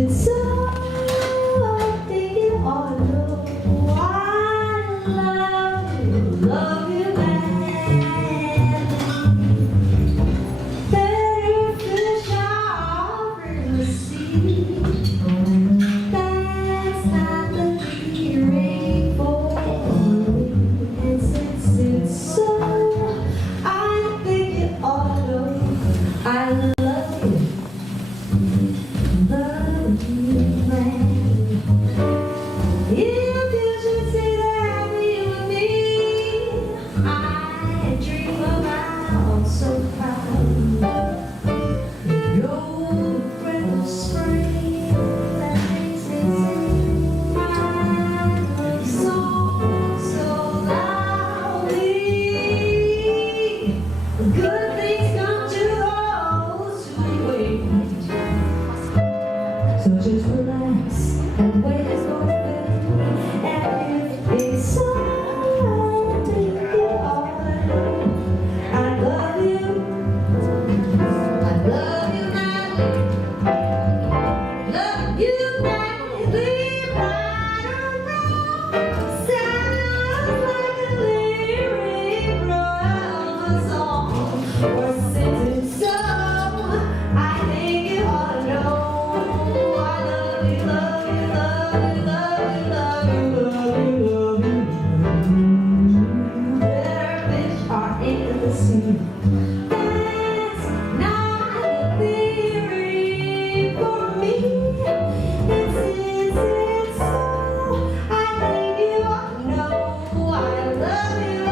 it's so I think you ought to know I love you madly. Better fish are in the sea. That's not the feeling for me. And since it's so, I think you ought to know I love you. Love you, man. If you should say that happy with me, I dream about so proud. Your breath of spring that makes me sing my love song so loudly. Good things come to those who wait. So just relax and wait for me. And if it's so, I think you ought to know I love you. I love you madly. Love you madly. Right or wrong, sounds like a lyric from a song or a sentence. So I think you ought to know. That's not a theory for me. It's so I think you ought to know I love you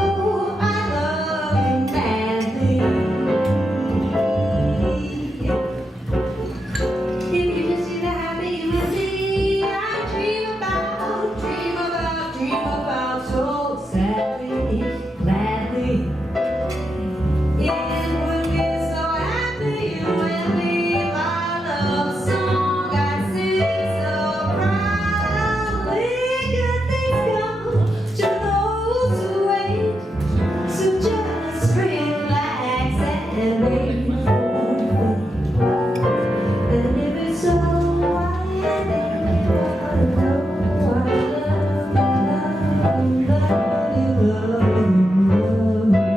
madly. If you just see the happy with me, I dream about so sadly, gladly. It would be so happy you and me, my love song I sing so proudly. Good things come to those who wait, so just relax and wait for me. And if it's so, I think you ought to know I love you, love you, love you, love you.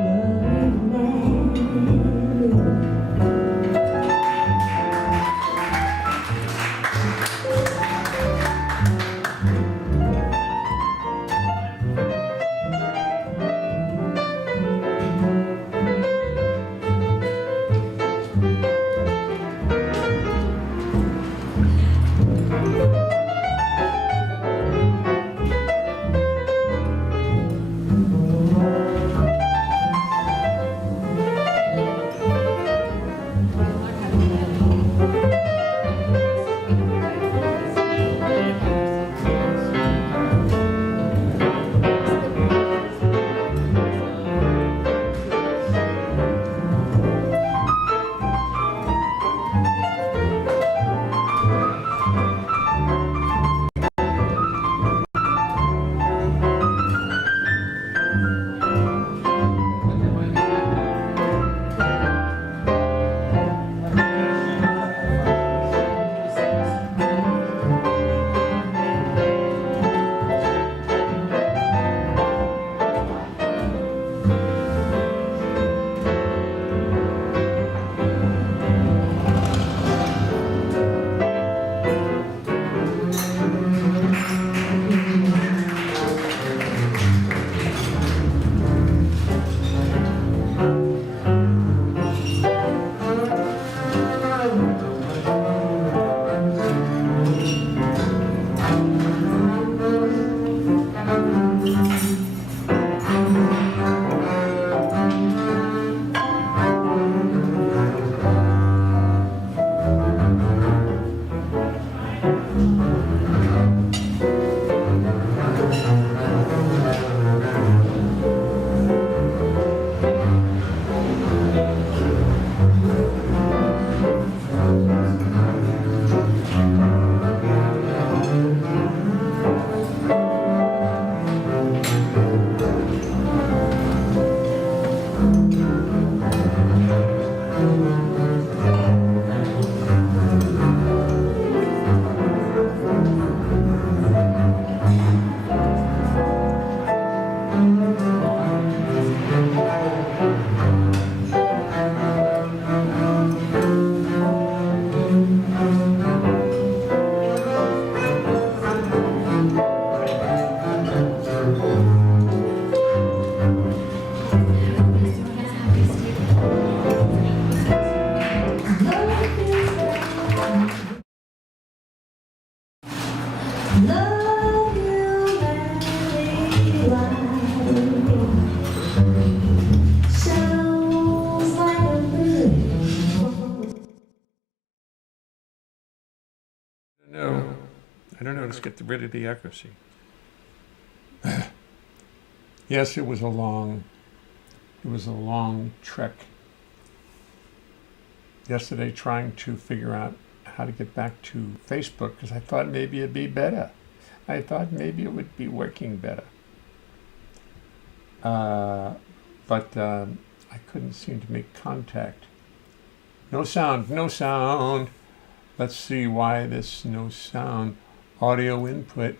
Love you very well. Sounds like a bird. No, I don't know. Let's get rid of the accuracy. Yes, it was a long trek yesterday trying to figure out how to get back to Facebook because I thought maybe it'd be better. I thought maybe it would be working better. But I couldn't seem to make contact. No sound, no sound. Let's see why this no sound. Audio input.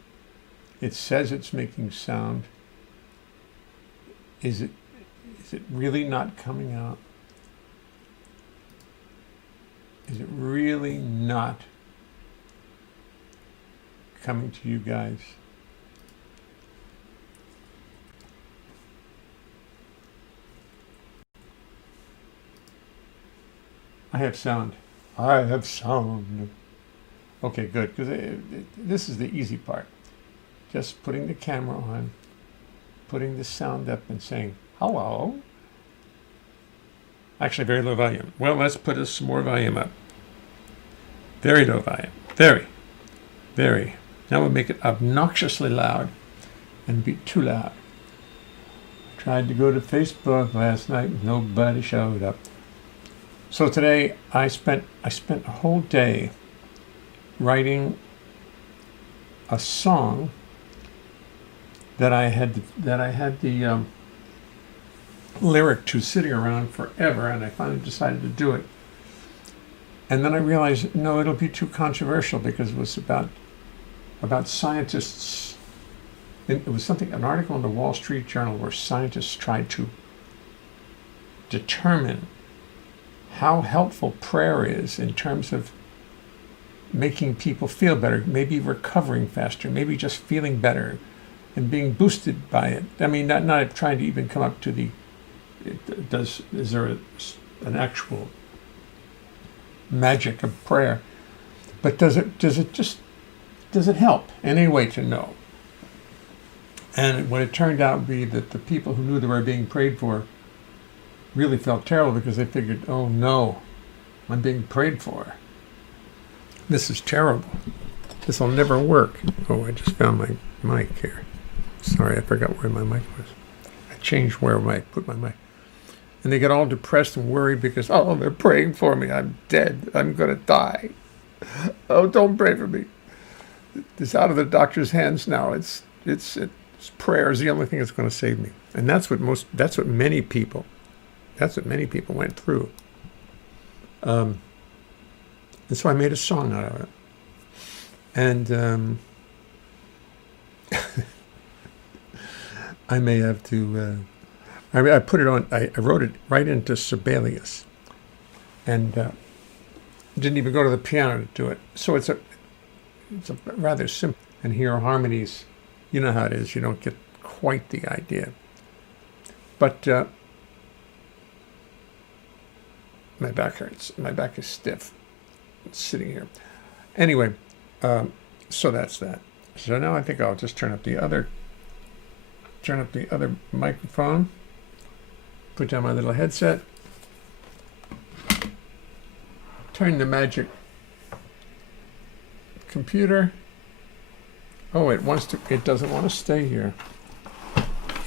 It says it's making sound. Is it really not coming out? Is it really not coming to you guys? I have sound. I have sound. Okay, good, because this is the easy part. Just putting the camera on, putting the sound up and saying, hello. Actually, very low volume. Well, let's put some more volume up. Very low volume. Very, very. Now we'll make it obnoxiously loud and be too loud. Tried to go to Facebook last night. Nobody showed up. So today I spent a whole day writing a song that I had the lyric to sitting around forever, and I finally decided to do it. And then I realized, no, it'll be too controversial because it was about scientists. It was an article in the Wall Street Journal where scientists tried to determine how helpful prayer is in terms of making people feel better, maybe recovering faster, maybe just feeling better and being boosted by it. I mean, not trying to even come up to the, is there an actual magic of prayer? But does it help? Any way to know? And what it turned out to be that the people who knew they were being prayed for really felt terrible because they figured, oh no, I'm being prayed for. This is terrible. This will never work. Oh, I just found my mic here. Sorry, I forgot where my mic was. I changed where I put my mic. And they get all depressed and worried because, oh, they're praying for me. I'm dead. I'm going to die. Oh, don't pray for me. It's out of the doctor's hands now. It's prayer is the only thing that's going to save me. And that's what many people went through. And so I made a song out of it. And I may have to, I put it on, I wrote it right into Sibelius. And didn't even go to the piano to do it. So it's a rather simple, and here are harmonies. You know how it is, you don't get quite the idea. But my back hurts. My back is stiff. It's sitting here. Anyway, so that's that. So now I think I'll just turn up the other microphone, put down my little headset, turn the magic computer. Oh, it doesn't want to stay here.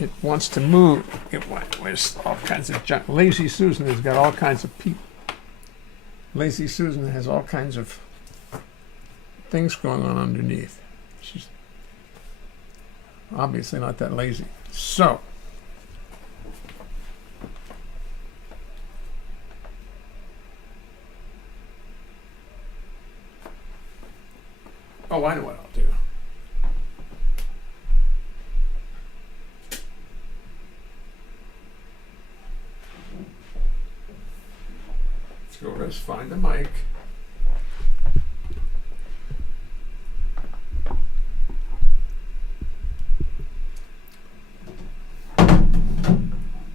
It wants to move. It wants all kinds of junk. Lazy Susan has got all kinds of people. Lazy Susan has all kinds of things going on underneath. She's obviously not that lazy. So, oh, I know what I'll do. Let's find the mic.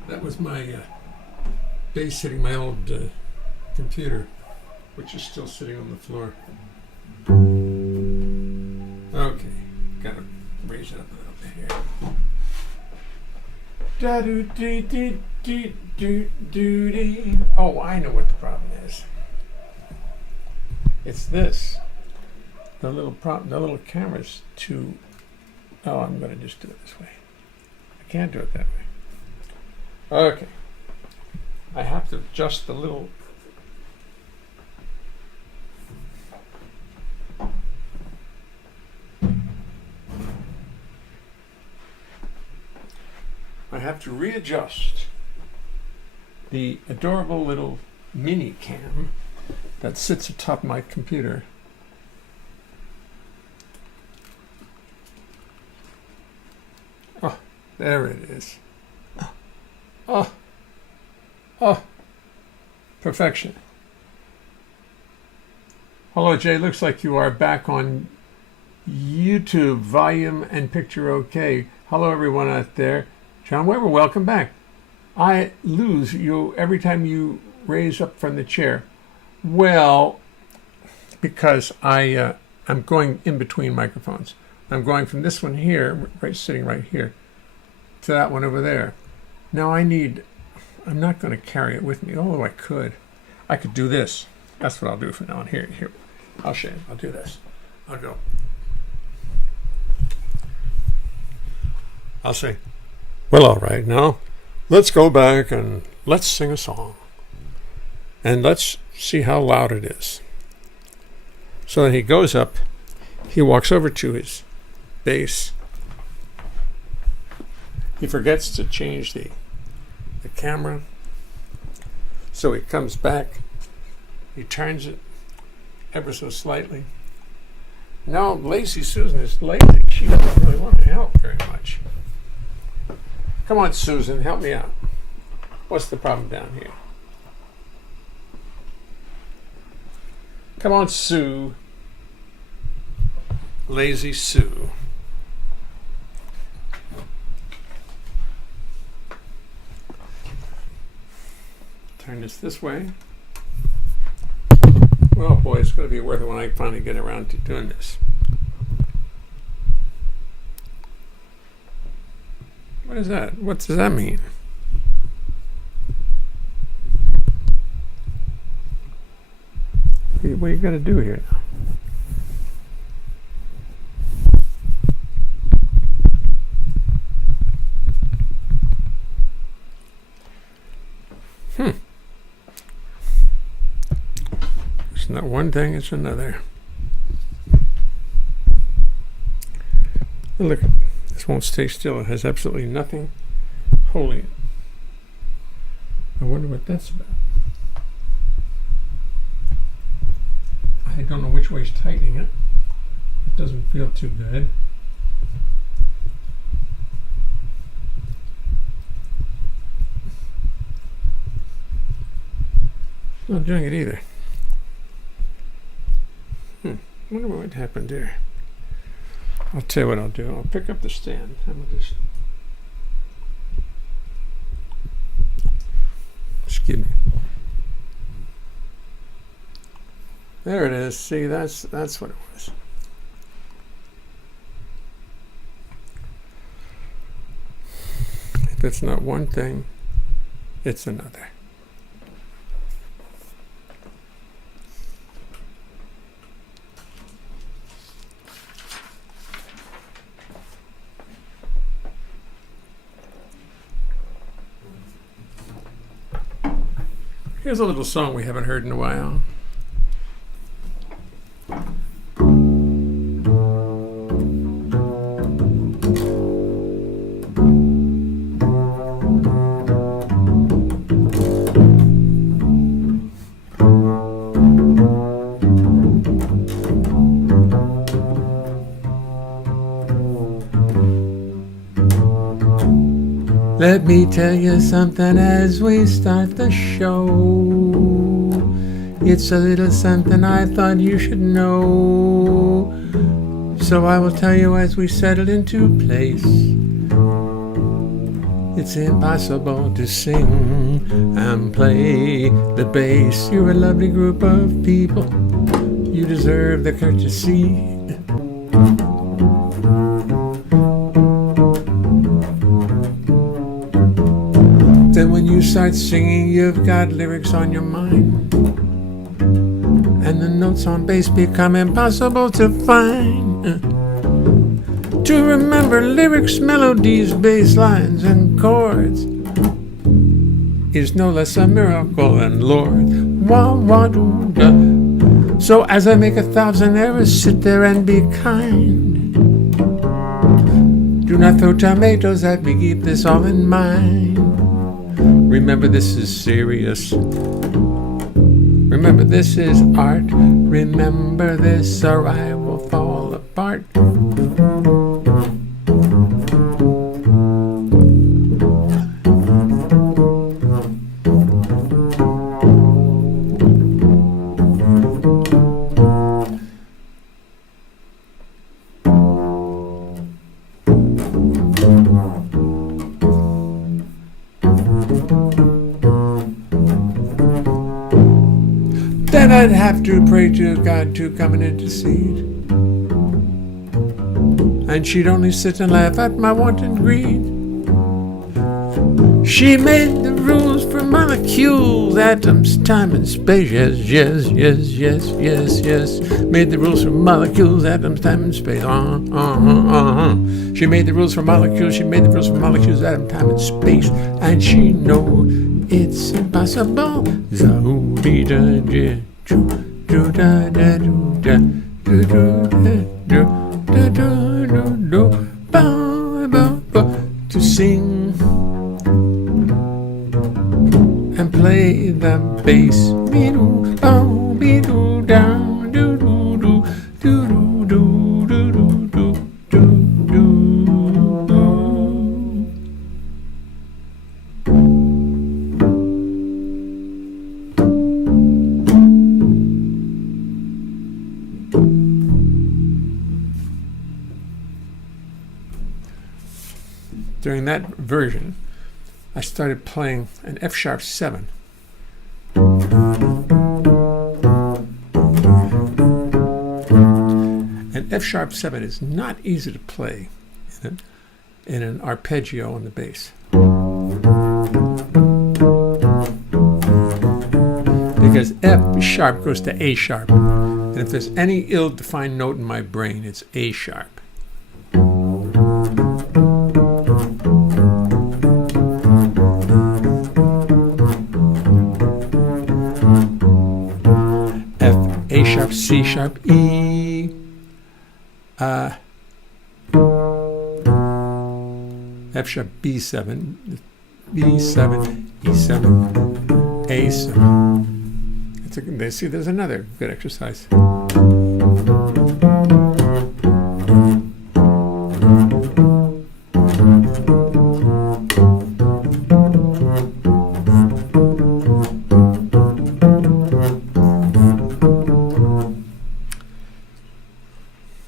That was my bass hitting my old computer, which is still sitting on the floor. Okay. Da do dee dee dee doo doo dee. Oh, I know what the problem is. It's this. The little camera's too. Oh, I'm going to just do it this way. I can't do it that way. Okay. I have to adjust the little. I have to readjust the adorable little mini cam that sits atop my computer. Oh, there it is. Oh, oh, perfection. Hello, Jay. Looks like you are back on YouTube. Volume and picture okay. Hello, everyone out there. John Weber, welcome back. I lose you every time you raise up from the chair. Well, because I'm going in between microphones. I'm going from this one here, sitting right here, to that one over there. Now I'm not going to carry it with me, although I could. I could do this. That's what I'll do from now on. Here. I'll show you. I'll do this. I'll go. I'll say, well, all right, now let's go back and let's sing a song. And let's see how loud it is. So then he goes up, he walks over to his bass. He forgets to change the camera. So he comes back, he turns it ever so slightly. Now Lazy Susan is lazy. She doesn't really want to help very much. Come on, Susan, help me out. What's the problem down here? Come on, Sue. Lazy Sue. Turn this way. Well, boy, it's going to be worth it when I finally get around to doing this. What is that? What does that mean? What are you going to do here now? It's not one thing, it's another. Look, this won't stay still. It has absolutely nothing holding it. I wonder what that's about. I don't know which way's tightening it. It doesn't feel too good. Not doing it either. Wonder what happened there. I'll tell you what I'll do. I'll pick up the stand. I'm gonna just. Excuse me. There it is. See, that's what it was. If it's not one thing, it's another. Here's a little song we haven't heard in a while. Let me tell you something as we start the show. It's a little something I thought you should know. So I will tell you as we settle into place. It's impossible to sing and play the bass. You're a lovely group of people. You deserve the courtesy. start singing, you've got lyrics on your mind, and the notes on bass become impossible to find. To remember lyrics, melodies, bass lines, and chords is no less a miracle than Lord. Wah, wah, doo, da. So as I make 1,000 errors, sit there and be kind. Do not throw tomatoes at me, keep this all in mind. Remember, this is serious. Remember, this is art. Remember this, or I will fall apart. Then I'd have to pray to God to come and intercede, and she'd only sit and laugh at my wanton greed. She made the rules for molecules, atoms, time, and space. Yes, yes, yes, yes, yes, yes. Made the rules for molecules, atoms, time, and space. She made the rules for molecules. She made the rules for molecules, atoms, time, and space. And she know it's impossible. To sing and play the bass. Be-doo, oh, be-doo, down, doo-doo-doo, doo-doo-doo, doo-doo-doo, doo-doo. During that version, I started playing an F-sharp 7. An F-sharp 7 is not easy to play in an arpeggio on the bass, because F sharp goes to A sharp, and if there's any ill-defined note in my brain, it's A sharp. A sharp, C sharp, E, F sharp, B7, B7, E7, A7. See, there's another good exercise.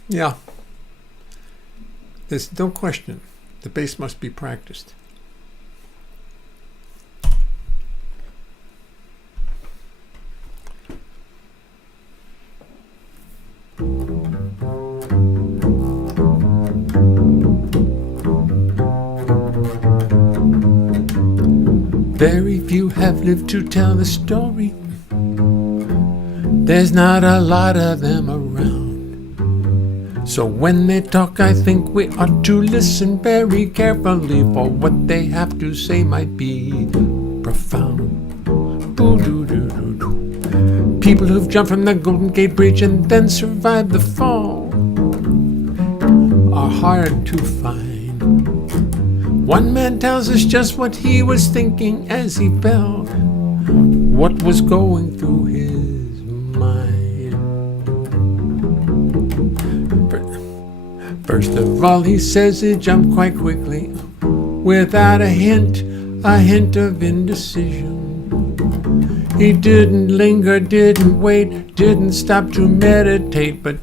Yeah, there's no question. The bass must be practiced. Very few have lived to tell the story. There's not a lot of them around. So when they talk, I think we ought to listen very carefully, for what they have to say might be profound. Boo-doo-doo-doo-doo. People who've jumped from the Golden Gate Bridge and then survived the fall are hard to find. One man tells us just what he was thinking as he fell, what was going through his mind. First of all, he says he jumped quite quickly, without a hint of indecision. He didn't linger, didn't wait, didn't stop to meditate, but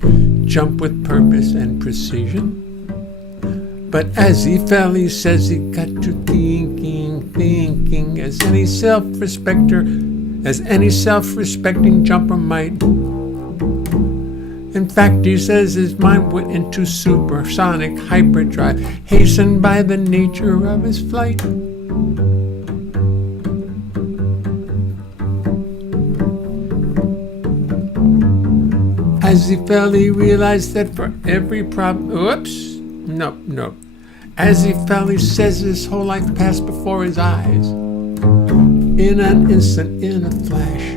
jumped with purpose and precision. But as he fell, he says he got to thinking, as any self-respecting jumper might. In fact, he says his mind went into supersonic hyperdrive, hastened by the nature of his flight. As he fell, he realized that for every problem... Oops! Nope. As he fell, he says his whole life passed before his eyes. In an instant, in a flash.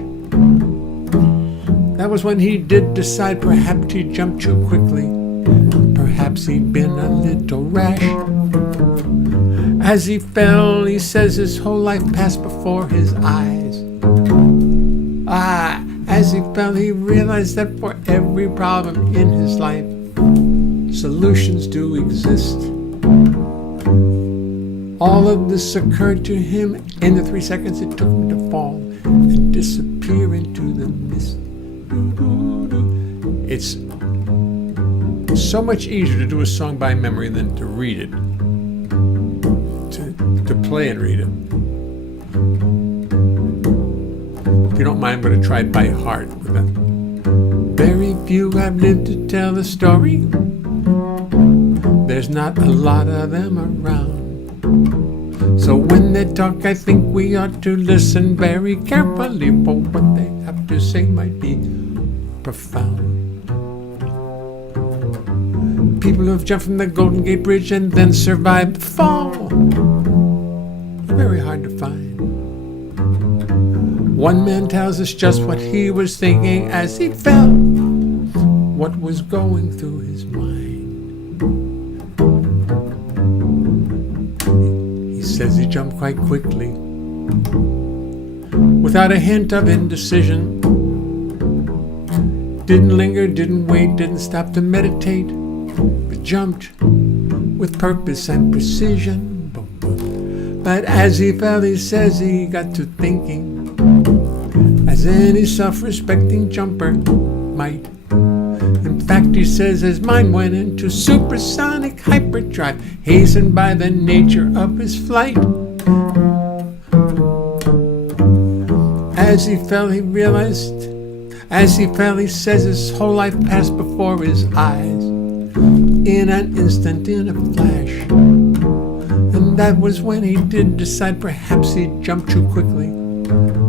That was when he did decide perhaps he jumped too quickly. Perhaps he'd been a little rash. As he fell, he says his whole life passed before his eyes. As he fell, he realized that for every problem in his life, solutions do exist. All of this occurred to him in the 3 seconds it took him to fall and disappear into the mist. It's so much easier to do a song by memory than to read it, to play and read it. If you don't mind, I'm going to try it by heart with that. Very few have lived to tell the story. There's not a lot of them around. So when they talk, I think we ought to listen very carefully, for what they have to say might be profound. People who have jumped from the Golden Gate Bridge and then survived the fall are very hard to find. One man tells us just what he was thinking as he fell, what was going through his mind. He says he jumped quite quickly, without a hint of indecision. Didn't linger, didn't wait, didn't stop to meditate, but jumped with purpose and precision. But as he fell, he says he got to thinking, as any self-respecting jumper might. In fact, he says his mind went into supersonic hyperdrive, hastened by the nature of his flight. As he fell, he realized, as he fell, he says his whole life passed before his eyes, in an instant, in a flash. And that was when he did decide perhaps he'd jumped too quickly.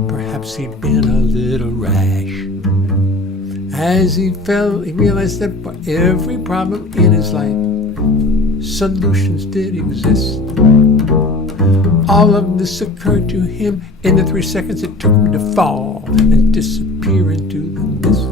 Perhaps he'd been a little rash. As he fell, he realized that for every problem in his life, solutions did exist. All of this occurred to him in the 3 seconds it took him to fall and disappear into the mist.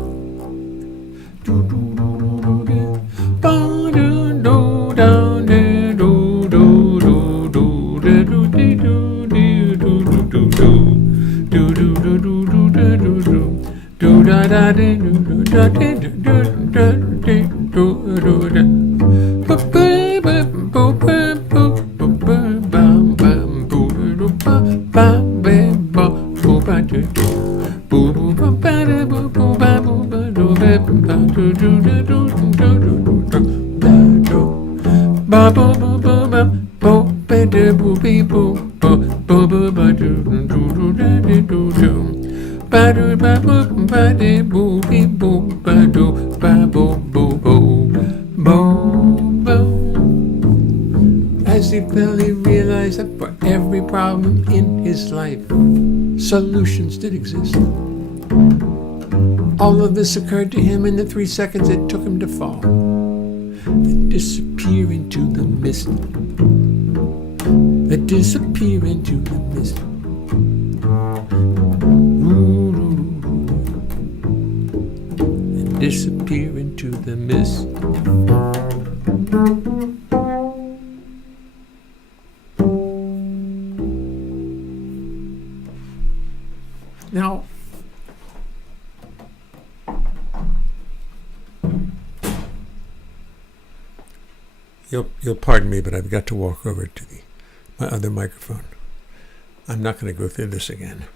As he fell, he realized that for every problem in his life, solutions did exist. All of this occurred to him in the 3 seconds it took him to fall and disappear into the mist. Disappear into the mist. And disappear into the mist. Now, you'll pardon me, but I've got to walk over to my other microphone. I'm not going to go through this again.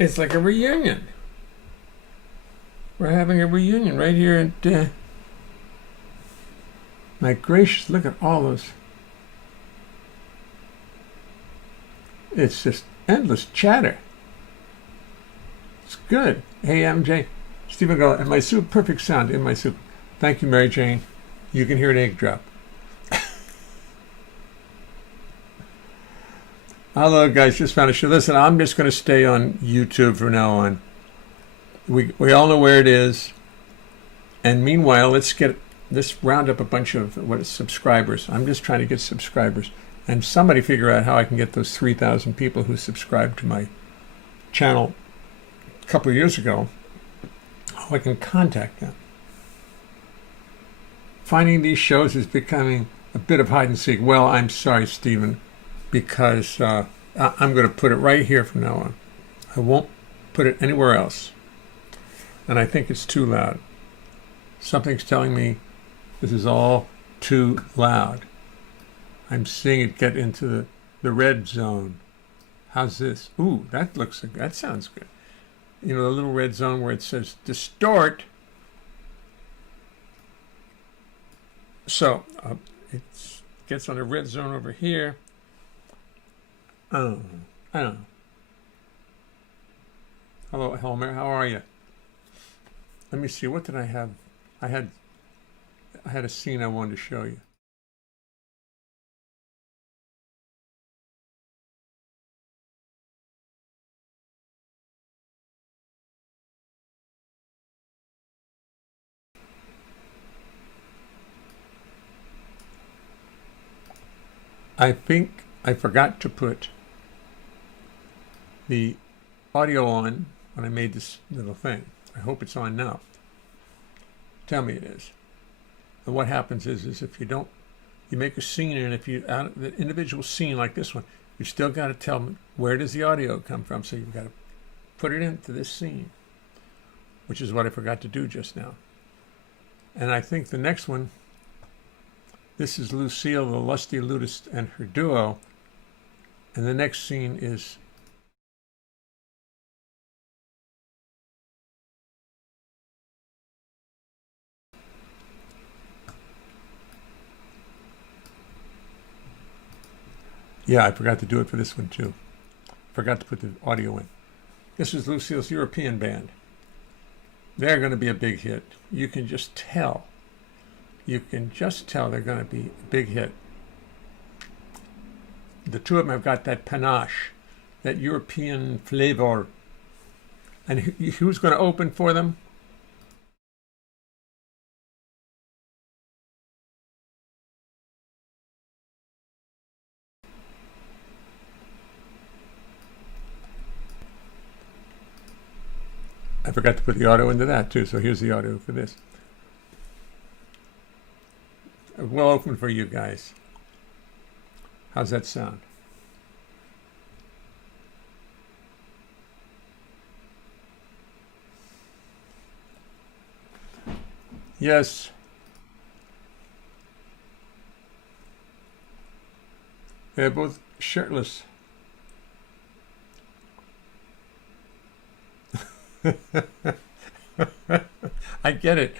It's like a reunion. We're having a reunion right here at. My gracious, look at all those. It's just endless chatter. It's good. Hey, MJ. Stephen Go, in my soup, perfect sound in my soup. Thank you, Mary Jane. You can hear an egg drop. Hello, guys. Just found a show. Listen, I'm just going to stay on YouTube from now on. We all know where it is. And meanwhile, let's round up a bunch of subscribers. I'm just trying to get subscribers. And somebody figure out how I can get those 3,000 people who subscribed to my channel a couple of years ago, how I can contact them. Finding these shows is becoming a bit of hide and seek. Well, I'm sorry, Stephen, because I'm going to put it right here from now on. I won't put it anywhere else. And I think it's too loud. Something's telling me this is all too loud. I'm seeing it get into the red zone. How's this? Ooh, that sounds good. You know, the little red zone where it says distort. So it gets on the red zone over here. I don't know. Hello, Helmer. How are you? Let me see. What did I have? I had a scene I wanted to show you. I think I forgot to put the audio on when I made this little thing. I hope it's on now. Tell me it is. And what happens is if you don't, you make a scene, and if you out the individual scene like this one, you still got to tell me where does the audio come from. So you've got to put it into this scene, which is what I forgot to do just now. And I think the next one. This is Lucille, the lusty lutist, and her duo. And the next scene is yeah, I forgot to do it for this one too. Forgot to put the audio in. This is Lucille's European band. They're going to be a big hit. You can just tell. You can just tell they're going to be a big hit. The two of them have got that panache, that European flavor. And who's going to open for them? I forgot to put the audio into that too, so here's the audio for this. Well open for you guys. How's that sound? Yes. They're both shirtless. I get it.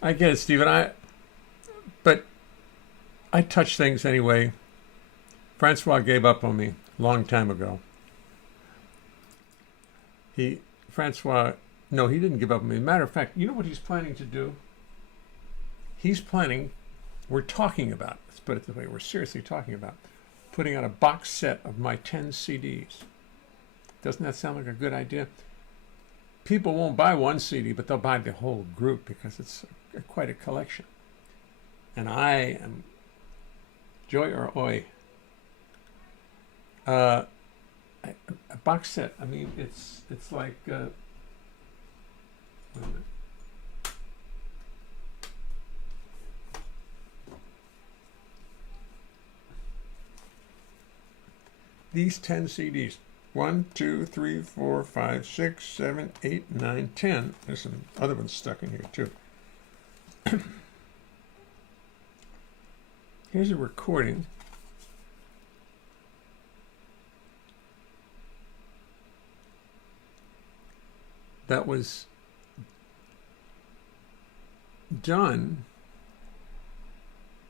I get it, Stephen. But I touch things anyway. Francois gave up on me a long time ago. Francois, no, he didn't give up on me. Matter of fact, you know what he's planning to do? We're talking about, let's put it this way, we're seriously talking about putting out a box set of my 10 CDs. Doesn't that sound like a good idea? People won't buy one CD, but they'll buy the whole group because it's quite a collection. And I am joy or oi. A box set. I mean, it's like. Wait a minute. These 10 CDs. 1, 2, 3, 4, 5, 6, 7, 8, 9, 10. There's some other ones stuck in here too. Here's a recording. That was done,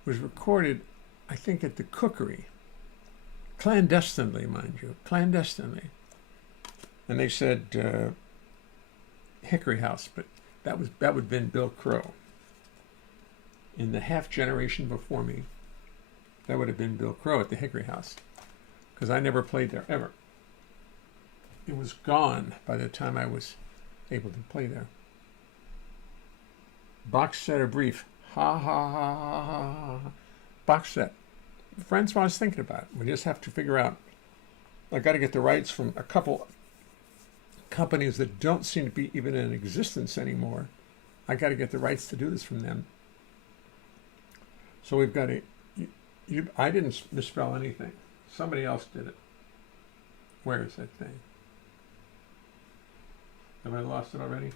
was recorded, I think, at the cookery. Clandestinely, mind you, clandestinely. And they said, Hickory House, but that would have been Bill Crow. In the half generation before me, that would have been Bill Crow at the Hickory House, because I never played there ever. It was gone by the time I was able to play there. Box set or brief? Ha ha ha ha ha ha. Box set. Friends, what I was thinking about. We just have to figure out. I got to get the rights from a couple companies that don't seem to be even in existence anymore. I got to get the rights to do this from them. So we've got a. I didn't misspell anything. Somebody else did it. Where is that thing? Have I lost it already?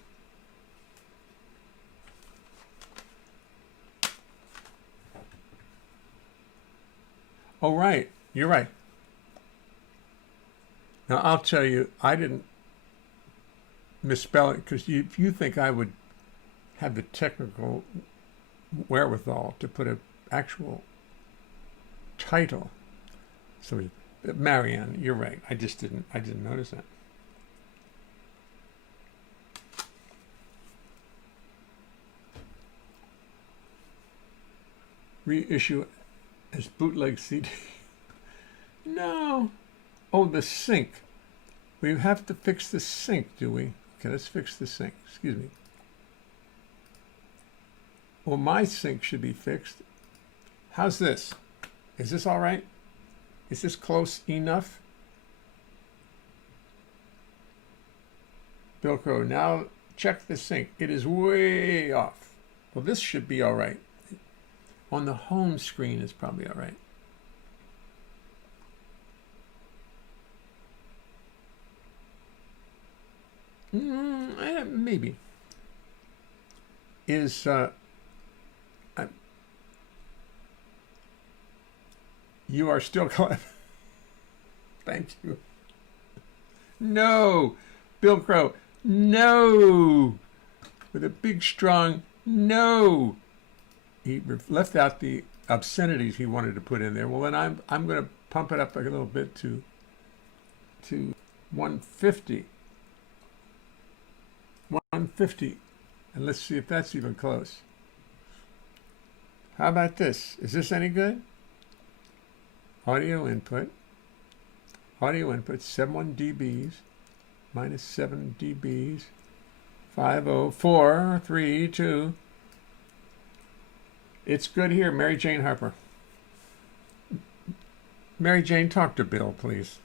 Oh, right. You're right. Now, I'll tell you, I didn't misspell it because if you think I would have the technical wherewithal to put an actual title. So, Marianne, you're right. I didn't notice that. Reissue as bootleg CD. No. Oh, the sync. We have to fix the sync, do we? Okay, let's fix the sync. Excuse me. Well, my sync should be fixed. How's this? Is this all right? Is this close enough? Bill Crow, now check the sync. It is way off. Well, this should be all right. On the home screen, it's probably all right. Maybe. You are still calling. Thank you. No, Bill Crow. No, with a big strong no. He left out the obscenities he wanted to put in there. Well, then I'm going to pump it up a little bit to 150. 150, and let's see if that's even close. How about this? Is this any good? Audio input. Audio input 71 dBs minus 7 dBs. 50432. It's good here, Mary Jane Harper. Mary Jane, talk to Bill, please.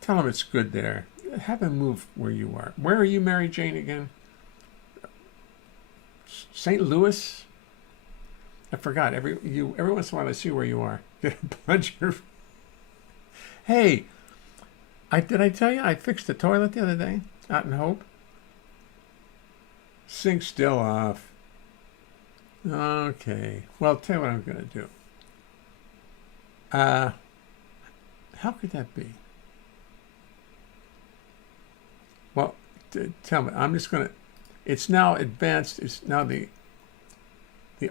Tell him it's good there. Have him move where you are. Where are you, Mary Jane, again? St. Louis? I forgot. Every once in a while I see where you are. Get a bunch of. Hey, did I tell you I fixed the toilet the other day out in Hope? Sink still off. Okay. Well, tell you what I'm going to do. How could that be? Well, tell me. I'm just going to. It's now advanced. It's now the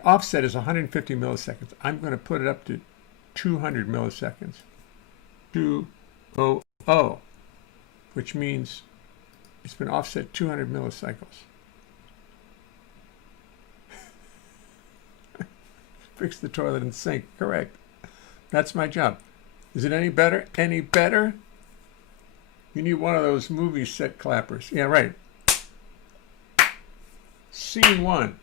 offset is 150 milliseconds. I'm going to put it up to 200 milliseconds. 200, which means it's been offset 200 millicycles. Fix the toilet and sink. Correct. That's my job. Is it any better? Any better? You need one of those movie set clappers. Yeah, right. Scene 1.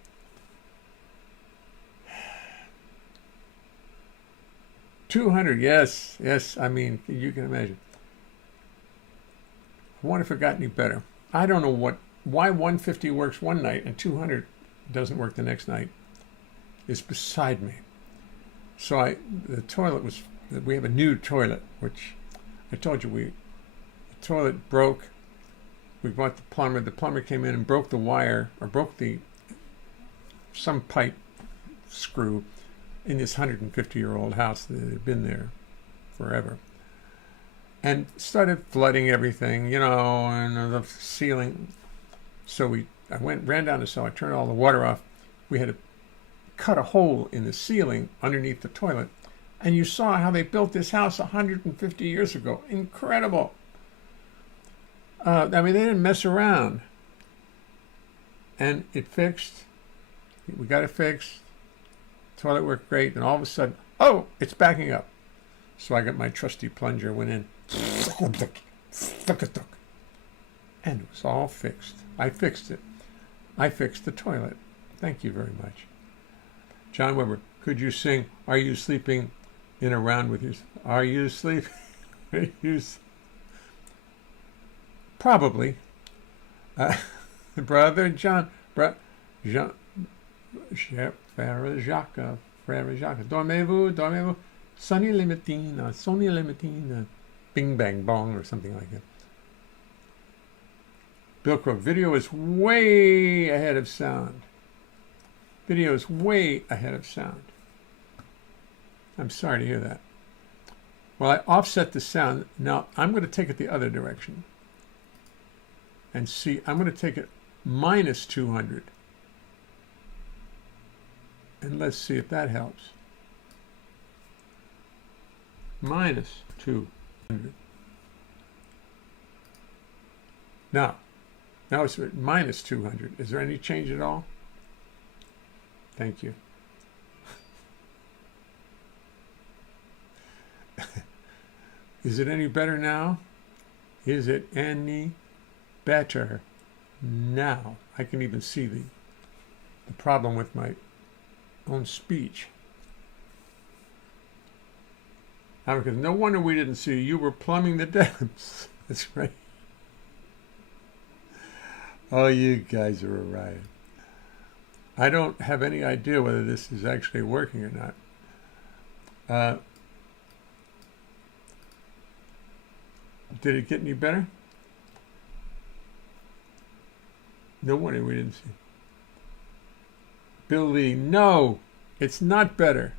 $200. Yes. I mean, you can imagine. I wonder if it got any better. I don't know why 150 works one night and 200 doesn't work the next night. Is beside me. So the toilet was. We have a new toilet, which I told you the toilet broke. We bought the plumber. The plumber came in and broke the wire, or broke some pipe screw in this 150-year-old house that had been there forever, and started flooding everything, and the ceiling. So I ran down the cellar, turned all the water off. We had to cut a hole in the ceiling underneath the toilet, and you saw how they built this house 150 years ago. Incredible. I mean, they didn't mess around. and it fixed. We got it fixed. Toilet worked great, and all of a sudden, oh, it's backing up. So I got my trusty plunger, went in, and it was all fixed. I fixed it. I fixed the toilet. Thank you very much. John Weber, could you sing "Are You Sleeping in a Round with Yourself"? Are you sleeping? Probably. Brother John, Jean, Frère Jacques, dormez-vous, dormez-vous, Sonny Limitine, Bing Bang Bong, or something like that. Bill Crow, video is way ahead of sound. Video is way ahead of sound. I'm sorry to hear that. Well, I offset the sound. Now, I'm going to take it the other direction. And see, I'm going to take it minus 200. And let's see if that helps. Minus 200. Now it's at minus 200. Is there any change at all? Thank you. Is it any better now? Is it any better now? I can even see the problem with my own speech. Because no wonder we didn't see you. You were plumbing the depths. That's right. Oh, you guys are a riot. I don't have any idea whether this is actually working or not. Did it get any better? No wonder we didn't see. Bill Lee, no, it's not better.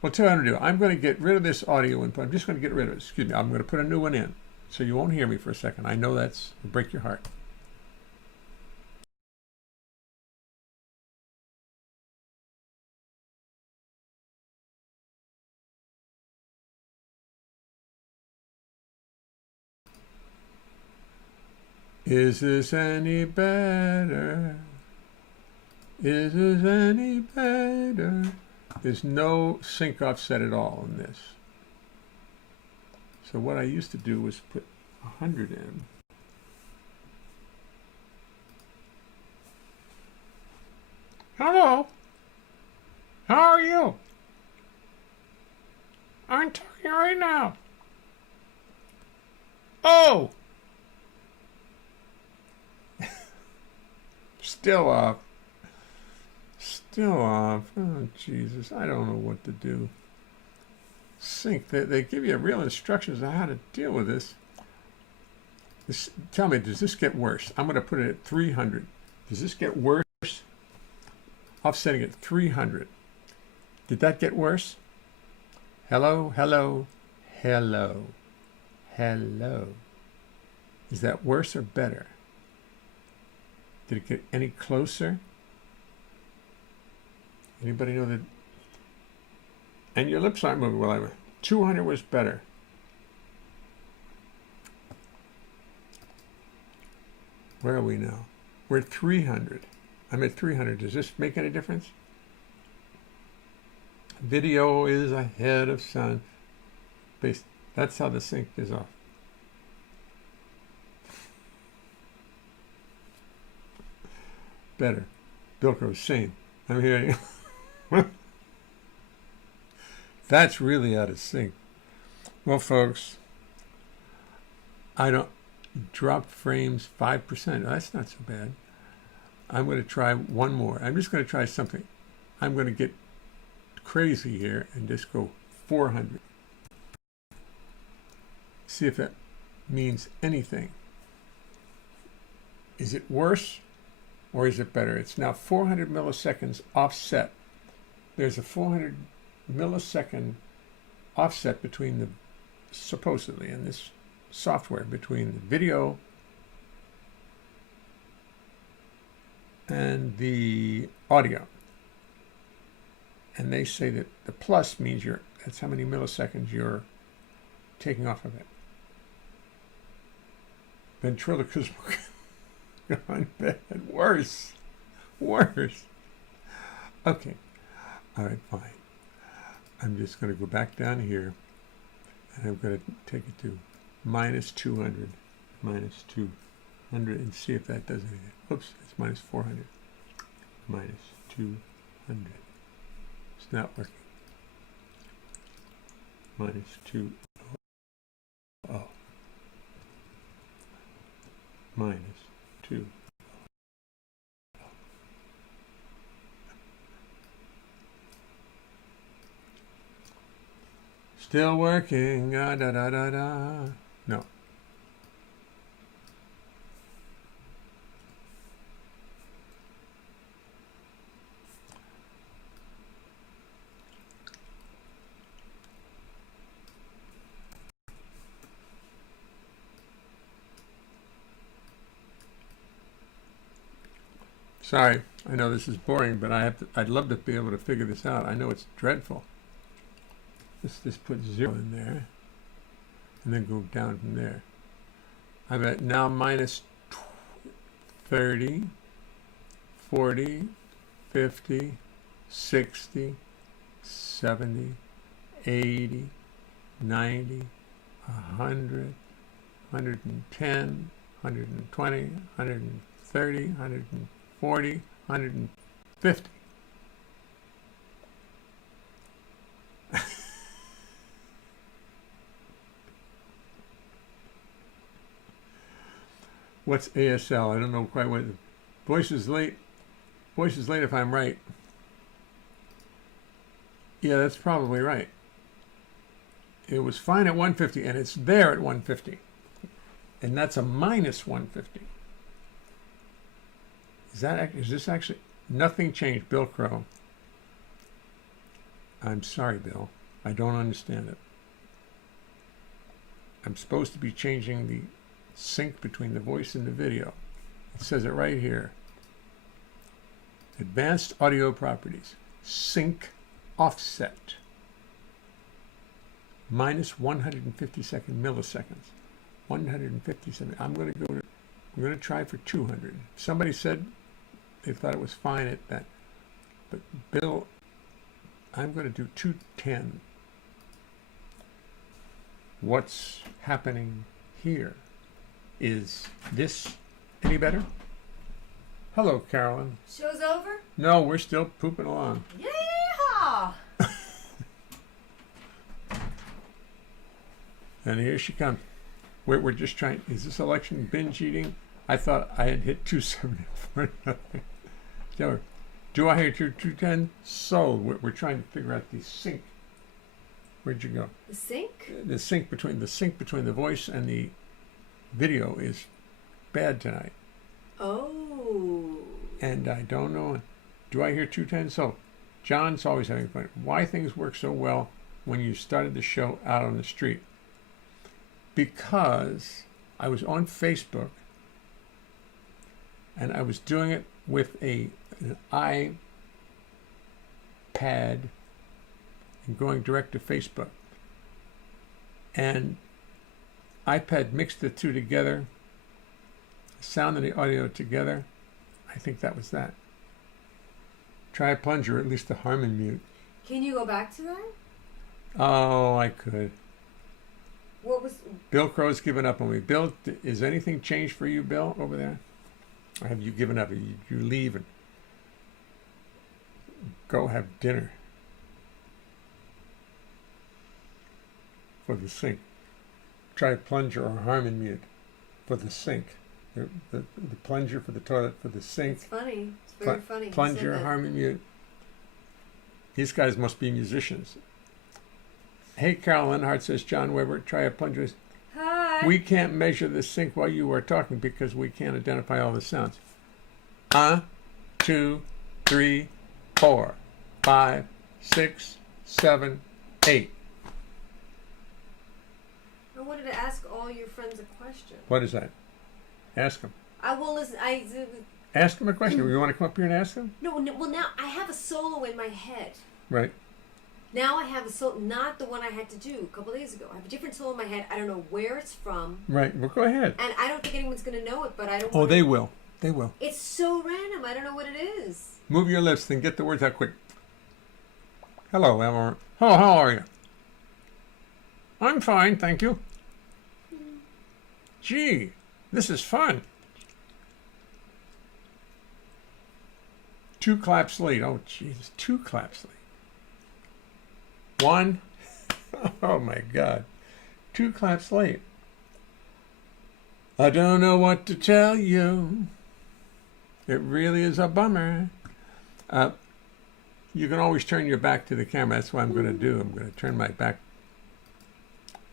Well, tell you what I'm going to do. I'm going to get rid of this audio input. I'm just going to get rid of it. Excuse me. I'm going to put a new one in, so you won't hear me for a second. I know that's will break your heart. Is this any better? Is this any better? There's no sync offset at all in this. So what I used to do was put 100 in. Hello. How are you? I'm talking right now. Oh! Still off. Still off. Oh, Jesus. I don't know what to do. Sync. They give you real instructions on how to deal with this. Tell me, does this get worse? I'm going to put it at 300. Does this get worse? Offsetting at 300. Did that get worse? Hello, hello, hello, hello. Is that worse or better? Did it get any closer? Anybody know that? And your lips aren't moving. Well, 200 was better. Where are we now? We're at 300. I'm at 300. Does this make any difference? Video is ahead of sound. That's how the sync is off. Better. Bilko, same. I'm hearing. That's really out of sync. Well, folks, I don't drop frames 5%. That's not so bad. I'm going to try one more. I'm just going to try something. I'm going to get crazy here and just go 400. See if that means anything. Is it worse or is it better? It's now 400 milliseconds offset. There's a 400 millisecond offset between the, supposedly in this software, between the video and the audio. And they say that the plus means that's how many milliseconds you're taking off of it. Ventriloquism gone bad. Worse. worst. Okay. All right, fine. I'm just going to go back down here, and I'm going to take it to minus 200. Minus 200, and see if that does anything. Oops, it's minus 400. Minus 200. It's not working. Minus 2. Oh. Minus 2. Still working. Da da da da. No. Sorry, I know this is boring, but I'd love to be able to figure this out. I know it's dreadful. Let's just put 0 in there, and then go down from there. I'm at now minus 30, 40, 50, 60, 70, 80, 90, 100, 110, 120, 130, 140, 150. What's ASL? I don't know quite what. Voice is late. Voice is late if I'm right. Yeah, that's probably right. It was fine at 150, and it's there at 150. And that's a minus 150. Is this actually? Nothing changed, Bill Crow. I'm sorry, Bill. I don't understand it. I'm supposed to be changing the sync between the voice and the video. It says it right here. Advanced audio properties. Sync offset. Minus 152nd milliseconds. 157. I'm going to try for 200. Somebody said they thought it was fine at that. But Bill, I'm going to do 210. What's happening here? Is this any better? Hello, Carolyn. Show's over? No, we're still pooping along. Yeehaw! And here she comes. We're just trying. Is this election binge eating? I thought I had hit 274. Tell her, do I hit 210? So we're trying to figure out the sync. Where'd you go? The sync? The sync between the voice and the video is bad tonight. Oh. And I don't know. Do I hear 210? So John's always having fun. Why things work so well when you started the show out on the street? Because I was on Facebook and I was doing it with an iPad and going direct to Facebook. And iPad mixed the two together, the sound and the audio together. I think that was that. Try a plunger, or at least the Harmon mute. Can you go back to that? Oh, I could. What was... Bill Crow's given up on me. Bill, is anything changed for you, Bill, over there? Or have you given up? You leave and go have dinner for the sink. Try plunger or Harmon mute for the sink. The plunger for the toilet, for the sink. It's funny. It's very funny. Plunger, Harmon mute. These guys must be musicians. Hey, Carol Leonhart, says John Weber, try a plunger. Hi. We can't measure the sync while you are talking because we can't identify all the sounds. 2, 3, 4, 5, 6, 7, 8. I wanted to ask all your friends a question. What is that? Ask them. I will listen. Ask them a question. You want to come up here and ask them? No, well, now I have a solo in my head. Right. Now I have a solo, not the one I had to do a couple days ago. I have a different solo in my head. I don't know where it's from. Right. Well, go ahead. And I don't think anyone's going to know it, but I don't Oh, they will. They will. It's so random. I don't know what it is. Move your lips and get the words out quick. Hello, Leonhart. Oh, how are you? I'm fine, thank you. Gee, this is fun. 2 claps late. Oh, Jesus, 2 claps late. 1. Oh, my God. 2 claps late. I don't know what to tell you. It really is a bummer. You can always turn your back to the camera. That's what I'm going to do. I'm going to turn my back.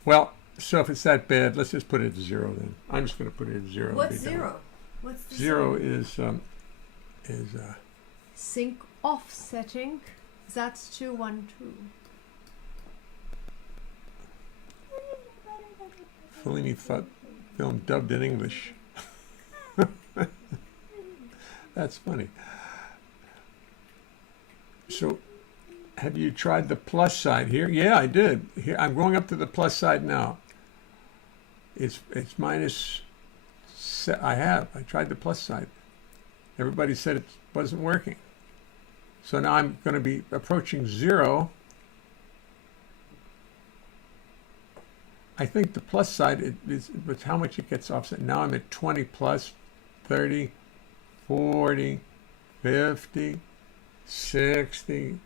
Well, so if it's that bad, let's just put it at 0 then. I'm just going to put it at 0. What's 0? What's the 0 is sync off setting. That's 212. Fellini film dubbed in English. That's funny. So, have you tried the plus side here? Yeah, I did. Here, I'm going up to the plus side now. It's minus. I tried the plus side. Everybody said it wasn't working. So now I'm going to be approaching 0. I think the plus side is how much it gets offset. Now I'm at 20 plus, 30, 40, 50, 60,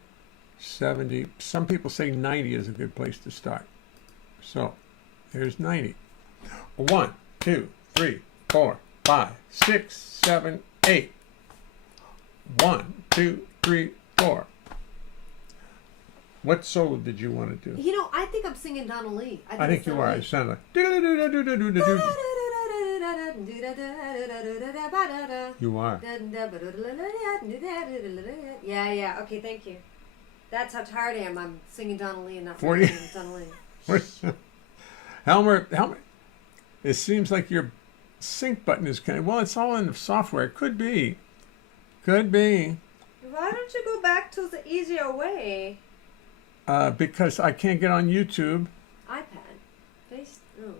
70. Some people say 90 is a good place to start. So there's 90. 1, 2, 3, 4, 5, 6, 7, 8. 1, 2, 3, 4. What solo did you want to do? You know, I think I'm singing Donna Lee. I think you are. It sounded like. You are. Yeah. Okay, thank you. That's how tired I am. I'm singing Donna Lee and not 40. singing Donna Lee. Helmer, it seems like your sync button is kind of, well, it's all in the software. Could be. Could be. Why don't you go back to the easier way? Because I can't get on YouTube. iPad. Face. Oh.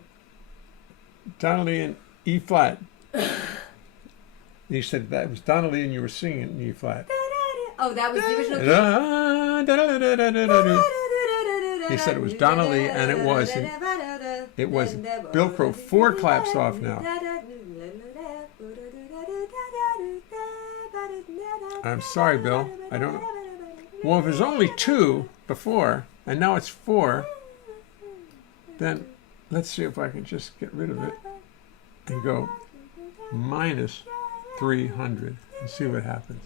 Donnelly in E flat. You said that was Donnelly and you were singing in E flat. Oh, that was the original. He said it was Donnelly and it wasn't. It wasn't. Bill Crow 4 claps off now. I'm sorry, Bill. I don't know. Well, if it was only 2 before, and now it's 4, then let's see if I can just get rid of it and go minus 300 and see what happens.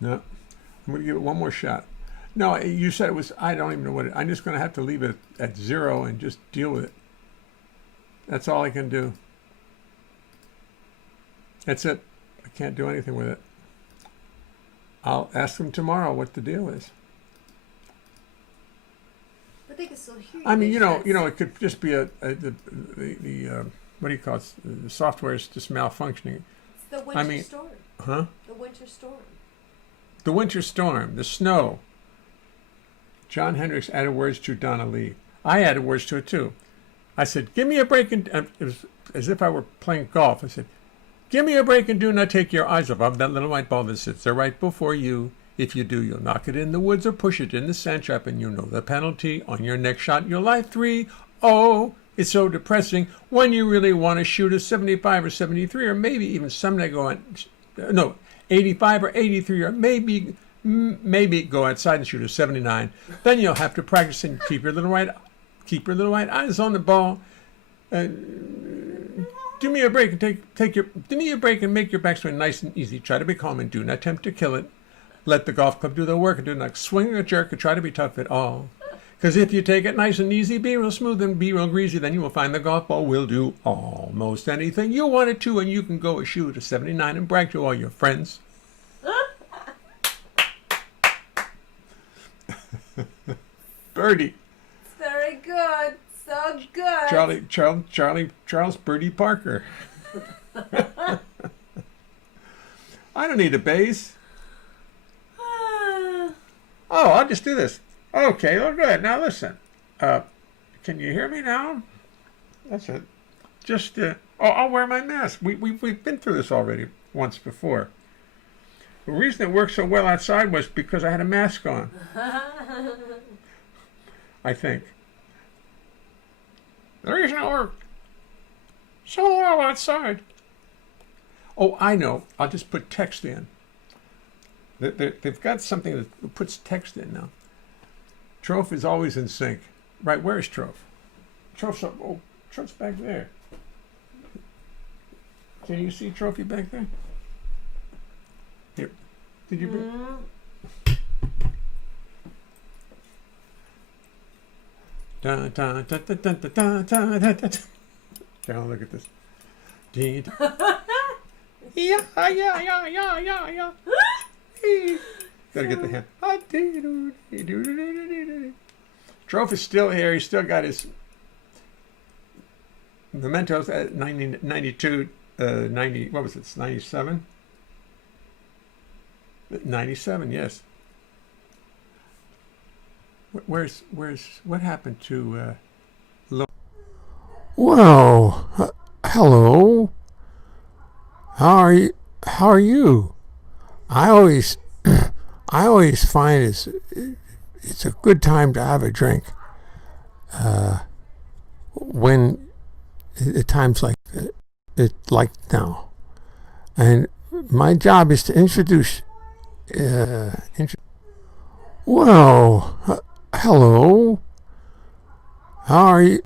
No, I'm going to give it one more shot. No, you said it was, I don't even know what I'm just going to have to leave it at 0 and just deal with it. That's all I can do. That's it. I can't do anything with it. I'll ask them tomorrow what the deal is. But they can still hear you. I mean, you know, it could just be the what do you call it? The software is just malfunctioning. It's the winter storm. Huh? The winter storm. The winter storm, the snow. John Hendricks added words to Donna Lee. I added words to it too. I said, give me a break, and it was as if I were playing golf. I said, give me a break and do not take your eyes off that little white ball that sits there right before you. If you do, you'll knock it in the woods or push it in the sand trap, and you'll know the penalty. On your next shot, you'll lie 3. Oh, it's so depressing when you really want to shoot a 75 or 73, or maybe even someday go on, 85 or 83, or maybe go outside and shoot a 79. Then you'll have to practice and keep your little white eyes on the ball. Do me a break and give me a break and make your backswing nice and easy. Try to be calm and do not attempt to kill it. Let the golf club do the work and do not swing or jerk or try to be tough at all. Because if you take it nice and easy, be real smooth and be real greasy, then you will find the golf ball will do almost anything you want it to, and you can go shoot a 79 and brag to all your friends. Birdie. Very good. So good. Charles Birdie Parker. I don't need a bass. Oh, I'll just do this. Okay, well, good. Now listen. Can you hear me now? That's it. Just, I'll wear my mask. We've been through this already once before. The reason it worked so well outside was because I had a mask on. I think. The reason it worked so well outside. Oh, I know. I'll just put text in. They've got something that puts text in now. Troph is always in sync. Right, where's Troph? Troph's back there. Can you see Trophy back there? Here. Did you bring? Dun, dun, dun, dun, dun, dun, dun, dun, dun, dun. Now look at this. Yeah. Gotta get the hand. Troph is still here. He's still got his mementos at 92, 90, what was it, 97? 97, yes. What happened to, Well, hello. How are you? I always find it's a good time to have a drink. When at times like now, and my job is to introduce. Well, hello. How are you?